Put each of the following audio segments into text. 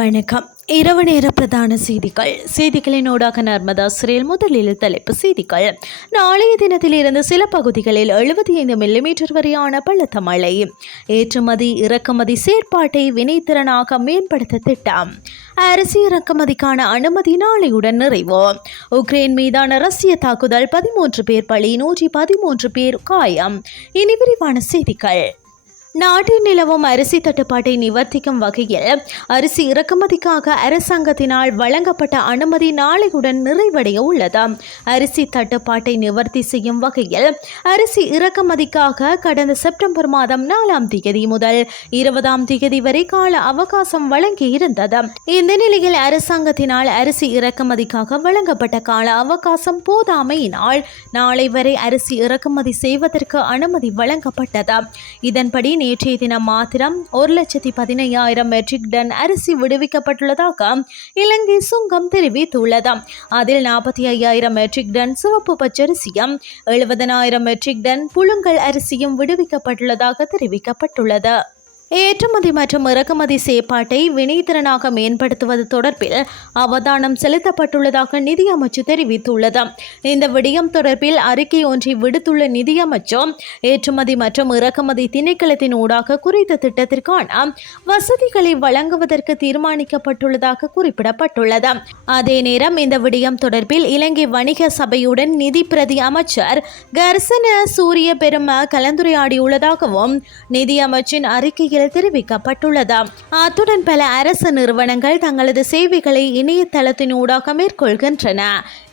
வணக்கம். இரவு நேர பிரதான செய்திகள். செய்திகளின் ஊடாக நர்மதா சிறையில் முதலில் தலைப்பு செய்திகள். நாளைய தினத்திலிருந்து சில பகுதிகளில் எழுபத்தி ஐந்து மில்லிமீட்டர் வரையான பலத்த மழை. ஏற்றுமதி இறக்குமதி செயற்பாட்டை வினைத்திறனாக மேம்படுத்த திட்டம். அரிசி இறக்குமதிக்கான அனுமதி நாளையுடன் நிறைவு. உக்ரைன் மீதான ரஷ்ய தாக்குதல் பதிமூன்று பேர் பலி நூற்றி பதிமூன்று பேர் காயம். இனி விரிவான செய்திகள். நாட்டில் நிலவும் அரிசி தட்டுப்பாட்டை நிவர்த்திக்கும் வகையில் அரிசி இறக்குமதிக்காக அரசாங்கத்தினால் வழங்கப்பட்ட அனுமதி நாளையுடன் நிறைவடைய உள்ளது. அரிசி தட்டுப்பாட்டை நிவர்த்தி செய்யும் வகையில் அரிசி இறக்குமதிக்காக கடந்த செப்டம்பர் மாதம் நாலாம் தேதி முதல் இருபதாம் தேதி வரை கால அவகாசம் வழங்கி இருந்தது இந்த நிலையில் அரசாங்கத்தினால் அரிசி இறக்குமதிக்காக வழங்கப்பட்ட கால அவகாசம் போதாமையினால் நாளை வரை அரிசி இறக்குமதி செய்வதற்கு அனுமதி வழங்கப்பட்டது. இதன்படி நேற்றைய தினம் மாத்திரம் ஒரு லட்சத்தி பதினையாயிரம் மெட்ரிக் டன் அரிசி விடுவிக்கப்பட்டுள்ளதாக இலங்கை சுங்கம் தெரிவித்துள்ளது. அதில் நாற்பத்தி ஐயாயிரம் மெட்ரிக் டன் சிவப்பு பச்சரிசியும் எழுபதனாயிரம் மெட்ரிக் டன் புழுங்கல் அரிசியும் விடுவிக்கப்பட்டுள்ளதாக தெரிவிக்கப்பட்டுள்ளது. ஏற்றுமதி மற்றும் இறக்குமதி செயற்பாட்டை வினைத்திறனாக மேம்படுத்துவது தொடர்பில் அவதானம் செலுத்தப்பட்டுள்ளதாக நிதியமைச்சு தெரிவித்துள்ளது. இந்த விடயம் தொடர்பில் அறிக்கை ஒன்றை விடுத்துள்ள நிதியமைச்சர் ஏற்றுமதி மற்றும் இறக்குமதி திணைக்களத்தின் ஊடாக குறித்த திட்டத்திற்கான வசதிகளை வழங்குவதற்கு தீர்மானிக்கப்பட்டுள்ளதாக குறிப்பிடப்பட்டுள்ளது. அதே நேரம் இந்த விடயம் தொடர்பில் இலங்கை வணிக சபையுடன் நிதி பிரதி அமைச்சர் கர்சன சூரிய பெரும கலந்துரையாடியுள்ளதாகவும் நிதியமைச்சின் அறிக்கையில் தெரிவிக்கப்பட்டுள்ளது அத்துடன் பல அரசு நிறுவனங்கள் தங்களது சேவைகளை இணையதளத்தின் ஊடாக மேற்கொள்கின்றன.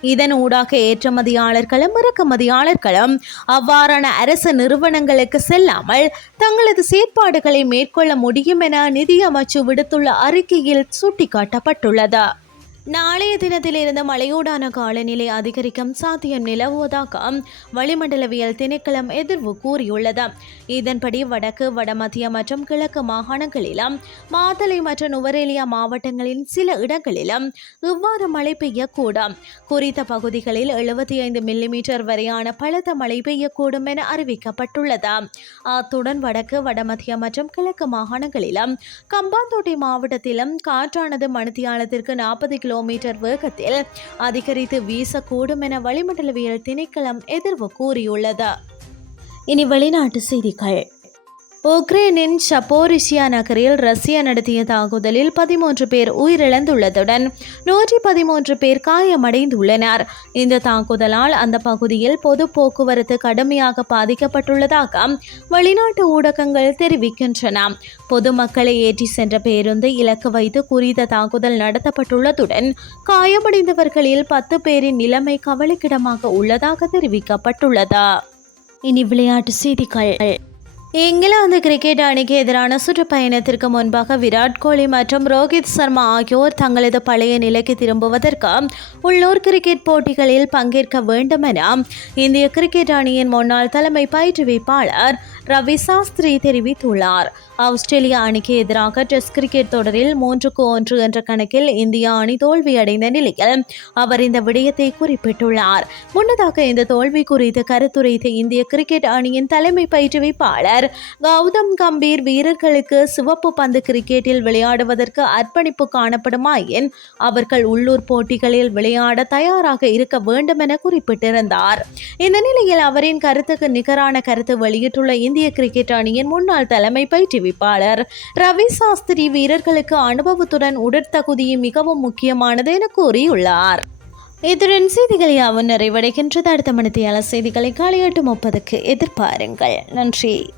இதன் ஊடாக ஏற்றுமதியாளர்களும் இறக்குமதியாளர்களும் அவ்வாறான அரசு நிறுவனங்களுக்கு செல்லாமல் தங்களது செயற்பாடுகளை மேற்கொள்ள முடியும் என நிதியமைச்சு விடுத்துள்ள அறிக்கையில் சுட்டிக்காட்டப்பட்டுள்ளது. நாளைய தினத்திலிருந்து மழையூடான காலநிலை அதிகரிக்கும் சாத்தியம் நிலவுவதாக வளிமண்டலவியல் திணைக்களம் எதிர்வு கூறியுள்ளது. இதன்படி வடக்கு வடமத்திய மற்றும் கிழக்கு மாகாணங்களிலும் மாத்தளை மற்றும் நுவரேலியா மாவட்டங்களின் சில இடங்களிலும் இவ்வாறு மழை பெய்யக்கூடும். குறித்த பகுதிகளில் எழுபத்தி ஐந்து மில்லிமீட்டர் வரையான பலத்த மழை பெய்யக்கூடும் என அறிவிக்கப்பட்டுள்ளது. அத்துடன் வடக்கு வடமத்திய மற்றும் கிழக்கு மாகாணங்களிலும் கம்பாந்தோட்டை மாவட்டத்திலும் காற்றானது மணித்தியாலத்திற்கு நாற்பது கிலோ கிலோமீட்டர் வேகத்தில் அதிகரித்து வீசக்கூடும் என வளிமண்டலவியல் திணைக்களம் எதிர்வு கூறியுள்ளது. இனி வெளிநாட்டு செய்திகள். உக்ரைனின் ஷப்போரிஷியா நகரில் ரஷ்யா நடத்திய தாக்குதலில் பதிமூன்று பேர் உயிரிழந்துள்ளதுடன் நூற்றி பதிமூன்று பேர் காயமடைந்துள்ளனர். இந்த தாக்குதலால் அந்த பகுதியில் பொது போக்குவரத்து கடுமையாக பாதிக்கப்பட்டுள்ளதாக வெளிநாட்டு ஊடகங்கள் தெரிவிக்கின்றன. பொதுமக்களை ஏற்றி சென்ற பேருந்து இலக்கு வைத்து குறித்த தாக்குதல் நடத்தப்பட்டுள்ளதுடன் காயமடைந்தவர்களில் பத்து பேரின் நிலைமை கவலைக்கிடமாக உள்ளதாக தெரிவிக்கப்பட்டுள்ளது. இனி விளையாட்டு செய்திகள். இங்கிலாந்து கிரிக்கெட் அணிக்கு எதிரான சுற்றுப்பயணத்திற்கு முன்பாக விராட் கோலி மற்றும் ரோஹித் சர்மா ஆகியோர் தங்களது பழைய நிலைக்கு திரும்புவதற்கு உள்ளூர் கிரிக்கெட் போட்டிகளில் பங்கேற்க வேண்டும் என இந்திய கிரிக்கெட் அணியின் முன்னாள் தலைமை பயிற்றுவிப்பாளர் ரவி சாஸ்திரி தெரிவித்துள்ளார். ஆஸ்திரேலியா அணிக்கு எதிராக டெஸ்ட் கிரிக்கெட் தொடரில் மூன்றுக்கு ஒன்று என்ற கணக்கில் இந்தியா அணி தோல்வியடைந்த நிலையில் அவர் இந்த விடயத்தை குறிப்பிட்டுள்ளார். முன்னதாக இந்த தோல்வி குறித்து கருத்துரைத்த இந்திய கிரிக்கெட் அணியின் தலைமை பயிற்றுவிப்பாளர் கௌதம் கம்பீர் வீரர்களுக்கு சிவப்பு பந்து கிரிக்கெட்டில் விளையாடுவதற்கு அர்ப்பணிப்பு காணப்படுமாயின் அவர்கள் உள்ளூர் போட்டிகளில் விளையாட தயாராக இருக்க வேண்டும் என குறிப்பிட்டிருந்தார். இந்த நிலையில் அவரின் கருத்துக்கு நிகரான கருத்து வெளியிட்டுள்ள இந்திய கிரிக்கெட் அணியின் முன்னாள் தலைமை தெரிவிப்பாளர் ரவி சாஸ்திரி வீரர்களுக்கு அனுபவத்துடன் உடற்தகுதியும் மிகவும் முக்கியமானது என கூறியுள்ளார். இதுடன் செய்திகள் யாவும் நிறைவடைகின்றது. அடுத்த மணித்தியால செய்திகளை காலை எட்டு முப்பதுக்கு எதிர்பாருங்கள். நன்றி.